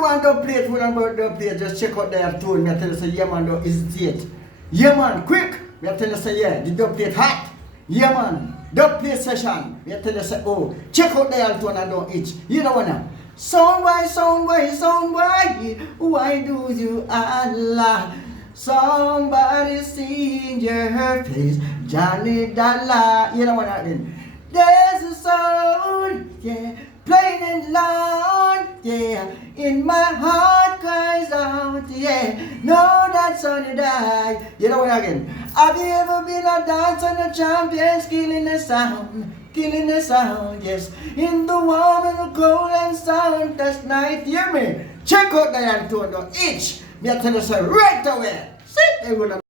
you want to play it, about the play, just check out their tune. Me tell you say, yeah man, though, is it? Yeah man, quick. Me tell you say, yeah, the dub plate hot. Yeah man, dub plate session. Me tell you say, oh, check out their tune and don't itch. You know what now? Sound boy, why do you Allah? Somebody seen your face, Johnny Dollar. You know what I mean? There's a sound, yeah, playing it loud, yeah. In my heart cries out, yeah. No, that's on the die. You know what again? Have you ever been a dancer and the champions killing the sound? Killing the sound, yes. In the warm and the cold and sound, that's night, hear me? Check out the Antonio each. Me I tell you so right away. Sit there with